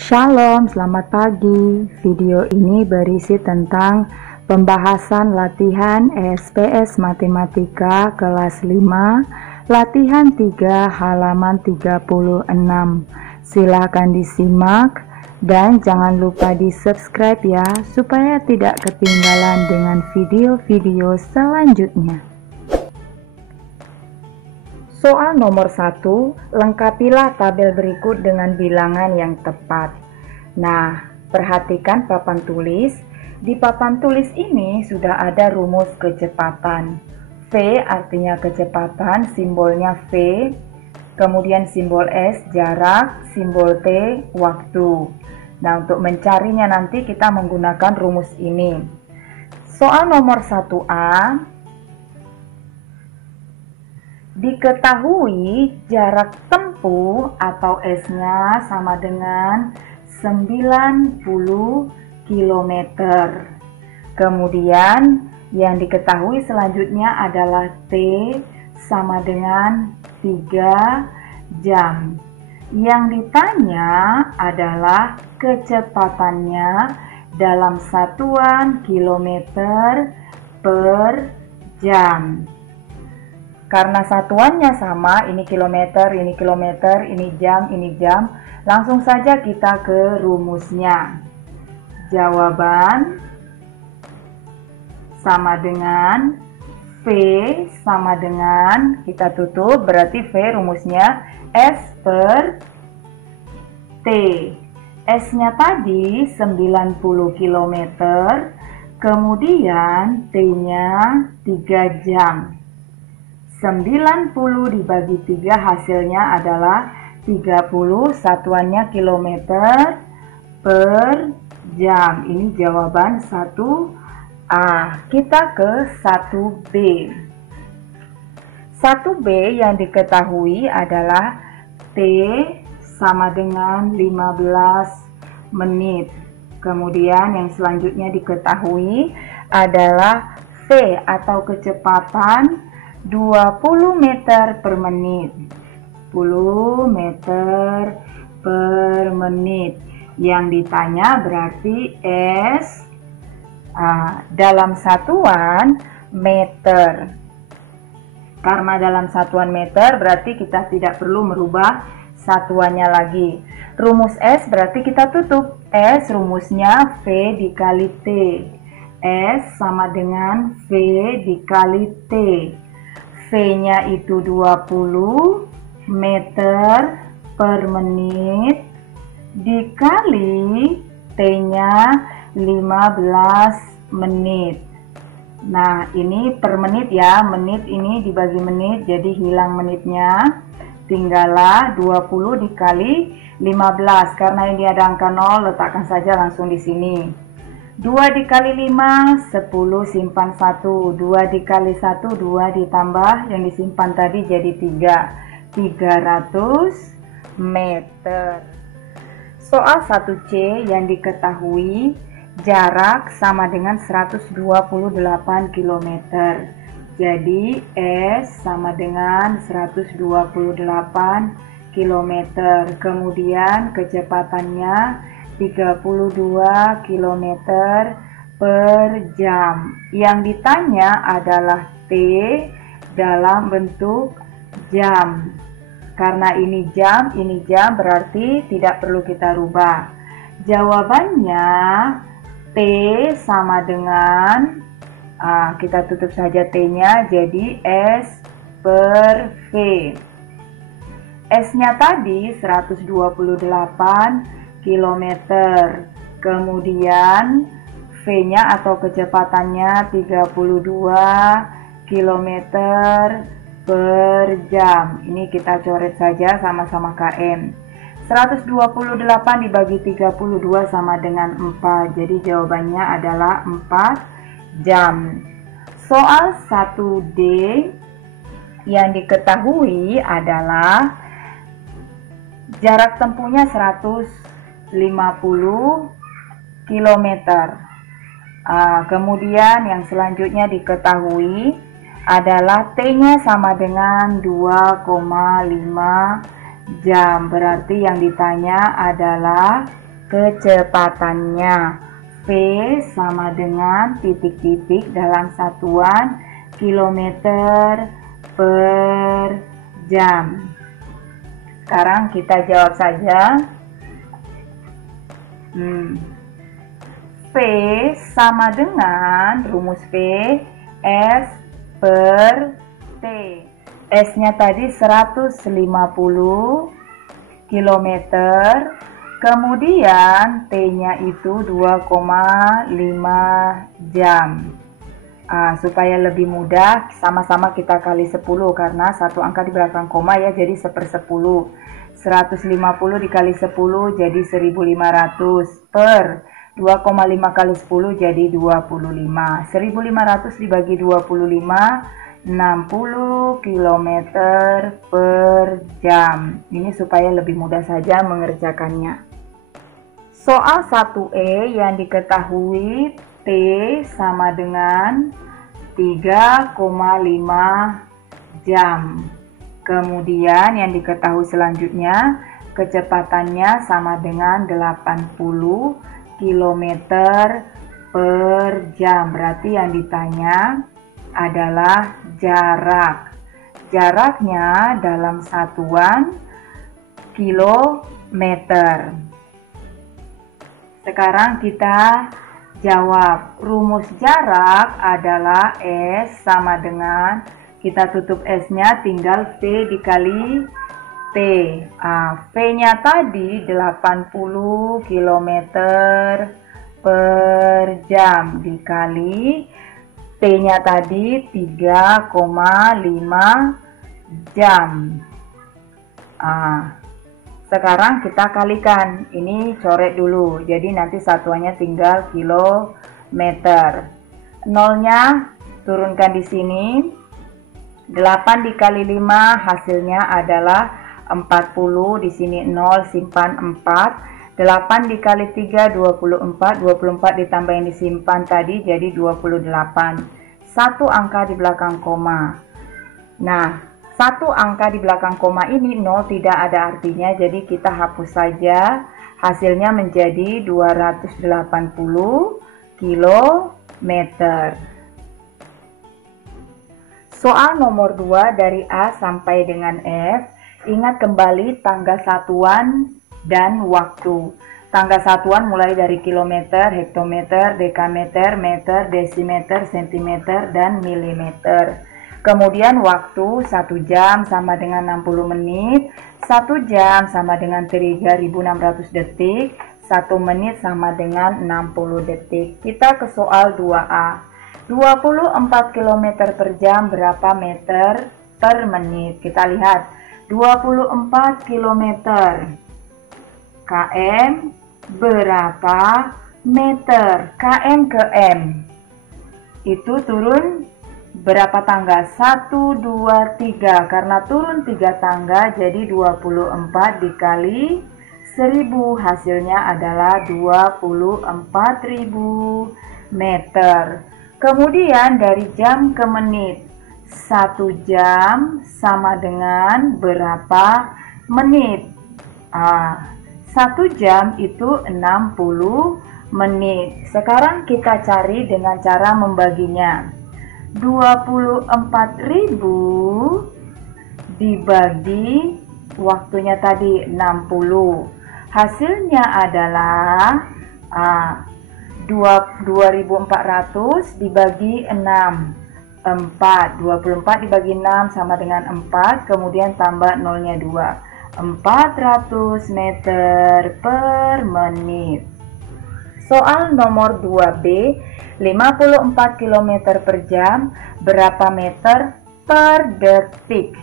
Shalom, selamat pagi. Video ini berisi tentang pembahasan latihan SPS Matematika kelas 5, latihan 3 halaman 36. Silakan disimak dan jangan lupa di subscribe ya, supaya tidak ketinggalan dengan video-video selanjutnya. Soal nomor 1, lengkapilah tabel berikut dengan bilangan yang tepat. Nah, perhatikan papan tulis. Di papan tulis ini sudah ada rumus kecepatan. V artinya kecepatan, simbolnya V. Kemudian simbol S jarak, simbol T waktu. Nah, untuk mencarinya nanti kita menggunakan rumus ini. Soal nomor 1A. Diketahui jarak tempuh atau S-nya sama dengan 90 km. Kemudian yang diketahui selanjutnya adalah T sama dengan 3 jam. Yang ditanya adalah kecepatannya dalam satuan kilometer per jam. Karena satuannya sama, ini kilometer, ini jam, langsung saja kita ke rumusnya. Jawaban sama dengan V sama dengan, kita tutup, berarti V rumusnya S per T. S-nya tadi 90 km, kemudian T-nya 3 jam. 90 dibagi 3 hasilnya adalah 30, satuannya kilometer per jam. Ini jawaban 1A. Kita ke 1B. 1B yang diketahui adalah T sama dengan 15 menit. Kemudian yang selanjutnya diketahui adalah V atau kecepatan 20 meter per menit. 10 meter per menit. Yang ditanya berarti S dalam satuan meter. Karena dalam satuan meter berarti kita tidak perlu merubah satuannya lagi. Rumus S berarti kita tutup. S rumusnya V dikali T. S sama dengan V dikali T. V-nya itu 20 meter per menit dikali T-nya 15 menit. Nah, ini per menit ya, menit ini dibagi menit, jadi hilang menitnya. Tinggallah 20 dikali 15, karena ini ada angka 0, letakkan saja langsung di sini. 2 dikali 5, 10 simpan 1, 2 dikali 1, 2 ditambah yang disimpan tadi jadi 3, 300 meter. Soal 1C yang diketahui jarak sama dengan 128 km. Jadi S sama dengan 128 km. Kemudian kecepatannya 32 km per jam. Yang ditanya adalah T dalam bentuk jam. Karena ini jam berarti tidak perlu kita rubah. Jawabannya T sama dengan, kita tutup saja T-nya, jadi S per V. S-nya tadi 128 km, kemudian V-nya atau kecepatannya 32 km per jam. Ini kita coret saja sama-sama KM. 128 dibagi 32 sama dengan 4, jadi jawabannya adalah 4 jam. Soal 1D yang diketahui adalah jarak tempuhnya 150 km. Kemudian yang selanjutnya diketahui adalah T-nya sama dengan 2,5 jam. Berarti yang ditanya adalah kecepatannya. V sama dengan titik-titik dalam satuan kilometer per jam. Sekarang kita jawab saja. V sama dengan rumus V S per T. S-nya tadi 150 km, kemudian T-nya itu 2,5 jam. Supaya lebih mudah, sama-sama kita kali 10 karena satu angka di belakang koma ya, jadi 1/10. 150 dikali 10 jadi 1500 per 2,5 kali 10 jadi 25. 1500 dibagi 25, 60 km per jam. Ini supaya lebih mudah saja mengerjakannya. Soal 1E yang diketahui T sama dengan 3,5 jam. Kemudian yang diketahui selanjutnya kecepatannya sama dengan 80 km per jam. Berarti yang ditanya adalah jarak. Jaraknya dalam satuan kilometer. Sekarang kita jawab. Rumus jarak adalah S sama dengan, kita tutup S-nya, tinggal V dikali T. V-nya tadi 80 km per jam dikali T-nya tadi 3,5 jam. Sekarang kita kalikan. Ini coret dulu. Jadi nanti satuannya tinggal kilometer. Nolnya turunkan di sini. 8 dikali 5 hasilnya adalah 40. Di sini 0, simpan 4. 8 dikali 3 24. 24 ditambah yang disimpan tadi jadi 28. Satu angka di belakang koma. Nah, satu angka di belakang koma ini 0 tidak ada artinya, jadi kita hapus saja. Hasilnya menjadi 280 km. Soal nomor 2 dari A sampai dengan F. Ingat kembali tangga satuan dan waktu. Tangga satuan mulai dari kilometer, hektometer, dekameter, meter, desimeter, sentimeter, dan milimeter. Kemudian waktu 1 jam sama dengan 60 menit, 1 jam sama dengan 3600 detik, 1 menit sama dengan 60 detik. Kita ke soal 2A. 24 km per jam berapa meter per menit? Kita lihat, 24 km. KM berapa meter? KM ke M. Itu turun berapa tangga? 1, 2, 3. Karena turun 3 tangga, jadi 24 dikali 1000. Hasilnya adalah 24.000 meter. Kemudian dari jam ke menit. 1 jam sama dengan berapa menit? 1 jam itu 60 menit. Sekarang kita cari dengan cara membaginya. 24.000 dibagi waktunya tadi 60. Hasilnya adalah 2400 dibagi 6. 4. 24 dibagi 6 sama dengan 4. Kemudian tambah nolnya 2. 400 meter per menit. Soal nomor 2B. 54 km per jam berapa meter per detik?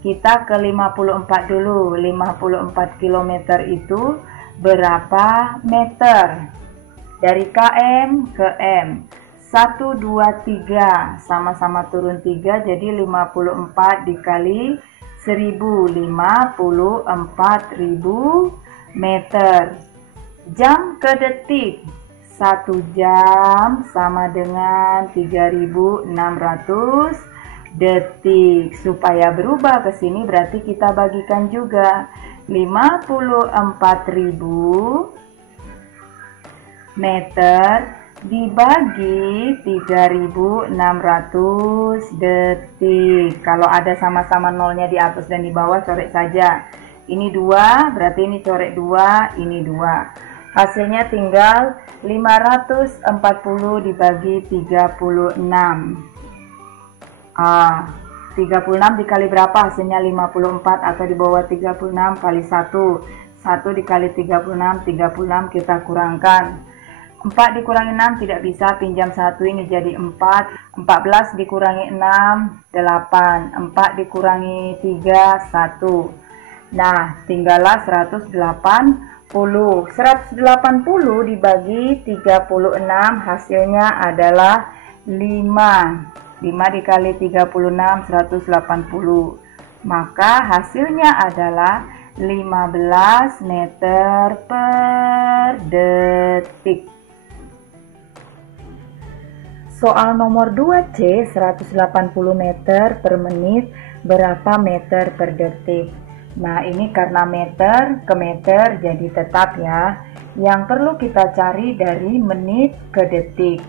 Kita ke 54 dulu. 54 km itu berapa meter? Dari KM ke M. 1, 2, 3. Sama-sama turun 3. Jadi 54 dikali 1000. 54.000 meter. Jam ke detik. 1 jam sama dengan 3600 detik. Supaya berubah ke sini berarti kita bagikan juga. 54.000 meter dibagi 3600 detik. Kalau ada sama-sama nolnya di atas dan di bawah, coret saja. Ini 2, berarti ini coret 2, ini 2. Hasilnya tinggal 540 dibagi 36. 36 dikali berapa? Hasilnya 54, atau di bawah 36 kali 1. 1 dikali 36, 36 kita kurangkan. 4 dikurangi 6 tidak bisa, pinjam 1, ini jadi 4. 14 dikurangi 6, 8. 4 dikurangi 3, 1. Nah, tinggallah 180. 180 dibagi 36 hasilnya adalah 5. 5 dikali 36, 180. Maka hasilnya adalah 15 meter per detik. Soal nomor 2C, 180 meter per menit, berapa meter per detik? Nah, ini karena meter ke meter jadi tetap ya. Yang perlu kita cari dari menit ke detik.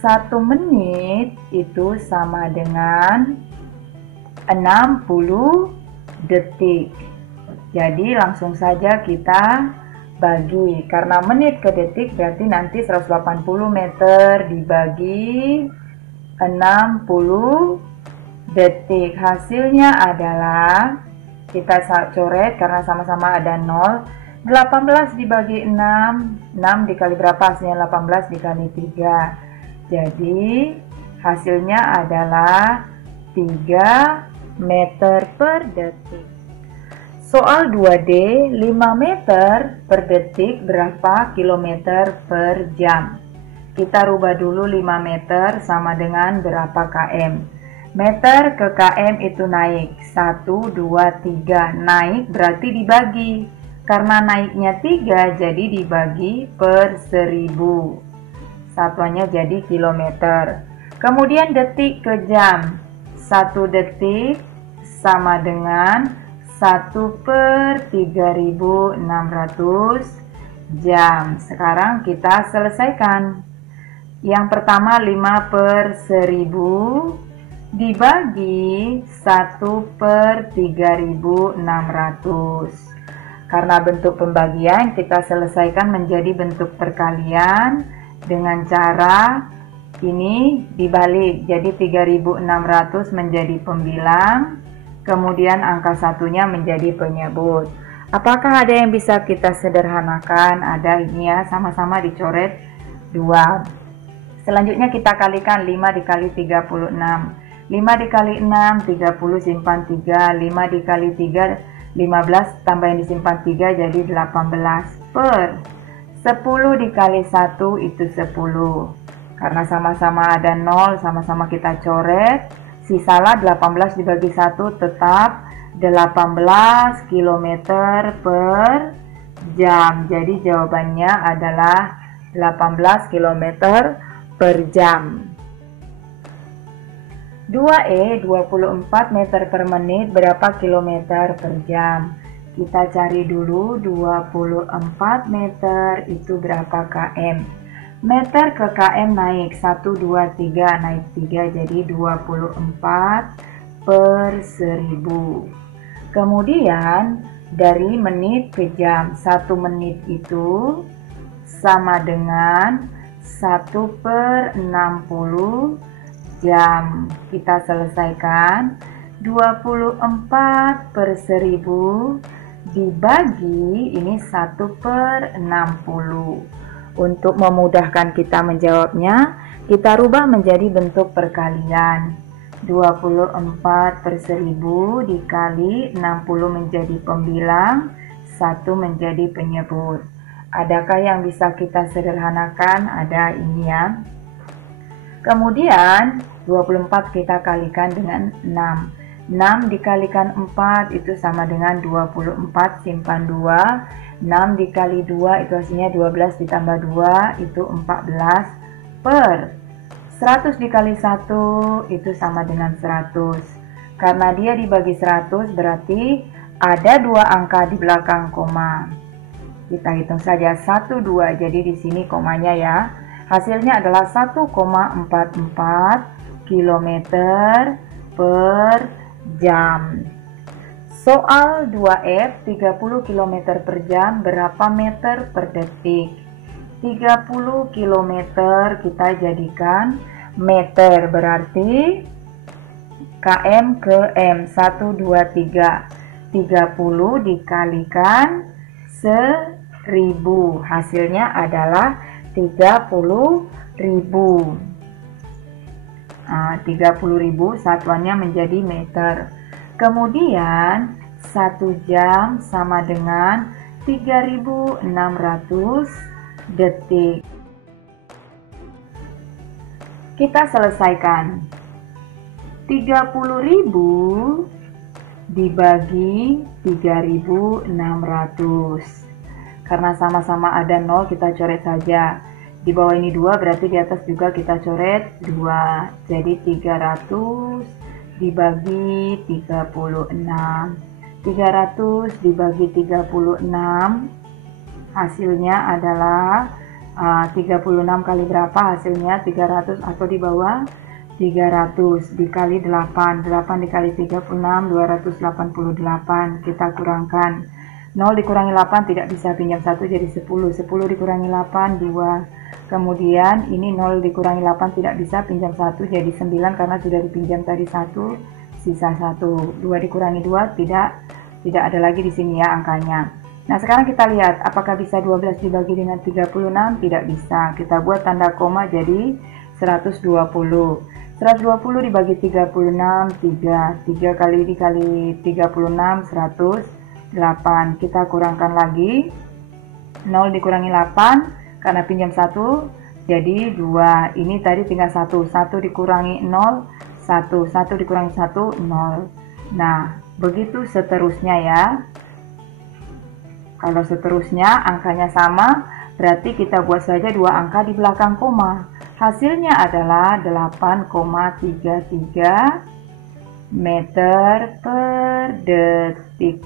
1 menit itu sama dengan 60 detik. Jadi langsung saja kita bagi. Karena menit ke detik berarti nanti 180 meter dibagi 60 detik. Hasilnya adalah, kita coret karena sama-sama ada 0. 18 dibagi 6. 6 dikali berapa? Hasilnya 18 dikali 3. Jadi hasilnya adalah 3 meter per detik. Soal 2D, 5 meter per detik berapa kilometer per jam? Kita rubah dulu 5 meter sama dengan berapa km. Meter ke km itu naik, 1, 2, 3. Naik berarti dibagi. Karena naiknya 3, jadi dibagi per 1000. Satuannya jadi kilometer. Kemudian detik ke jam. 1 detik sama dengan 1 per 3600 jam. Sekarang kita selesaikan. Yang pertama 5 per 1000 dibagi 1 per 3600. Karena bentuk pembagian, kita selesaikan menjadi bentuk perkalian dengan cara ini dibalik. Jadi 3600 menjadi pembilang, kemudian angka satunya menjadi penyebut. Apakah ada yang bisa kita sederhanakan? Ada, ini ya, sama-sama dicoret 2. Selanjutnya kita kalikan 5 dikali 36. 5 dikali 6, 30 simpan 3. 5 dikali 3, 15 tambah yang disimpan 3 jadi 18 per 10 dikali 1 itu 10. Karena sama-sama ada 0, sama-sama kita coret. Sisalah 18 dibagi 1 tetap 18 km per jam. Jadi jawabannya adalah 18 km per jam. 2E, 24 meter per menit, berapa kilometer per jam? Kita cari dulu 24 meter itu berapa km. Meter ke km naik 1, 2, 3, naik 3 jadi 24 per 1000. Kemudian dari menit ke jam, 1 menit itu sama dengan 1 per 60 jam. Kita selesaikan 24 per 1000 dibagi ini 1 per 60. Untuk memudahkan kita menjawabnya, kita rubah menjadi bentuk perkalian. 24 per 1000 dikali 60 menjadi pembilang, 1 menjadi penyebut. Adakah yang bisa kita sederhanakan? Ada, ini ya. Kemudian 24 kita kalikan dengan 6. 6 dikalikan 4 itu sama dengan 24, simpan 2. 6 dikali 2 itu hasilnya 12 ditambah 2 itu 14 per 100 dikali 1 itu sama dengan 100. Karena dia dibagi 100 berarti ada 2 angka di belakang koma. Kita hitung saja 1, 2. Jadi di sini komanya ya. Hasilnya adalah 1,44 km per jam. Soal 2F, 30 km per jam berapa meter per detik? 30 km kita jadikan meter, berarti km ke m. 1, 2, 3. 30 dikalikan 1000. Hasilnya adalah 30.000. 30.000 satuannya menjadi meter. Kemudian 1 jam sama dengan 3600 detik. Kita selesaikan. 30.000 dibagi 3600. Karena sama-sama ada 0, kita coret saja. Di bawah ini 2, berarti di atas juga kita coret 2. Jadi 300 dibagi 36. 300 dibagi 36. Hasilnya adalah 36 kali berapa? Hasilnya 300 atau di bawah 300 dikali 8. 8 dikali 36, 288. Kita kurangkan. 0 dikurangi 8 tidak bisa, pinjam 1 jadi 10. 10 dikurangi 8, 2. Kemudian ini 0 dikurangi 8 tidak bisa, pinjam 1 jadi 9 karena sudah dipinjam tadi 1, sisa 1. 2 dikurangi 2 tidak ada lagi di sini ya angkanya. Nah, sekarang kita lihat apakah bisa 12 dibagi dengan 36? Tidak bisa. Kita buat tanda koma jadi 120. 120 dibagi 36, 3. 3 kali dikali 36, 108. Kita kurangkan lagi. 0 dikurangi 8, karena pinjam 1, jadi 2. Ini tadi tinggal 1. 1 dikurangi 0, 1. 1 dikurangi 1, 0. Nah, begitu seterusnya ya. Kalau seterusnya angkanya sama, berarti kita buat saja 2 angka di belakang koma. Hasilnya adalah 8,33 meter per detik.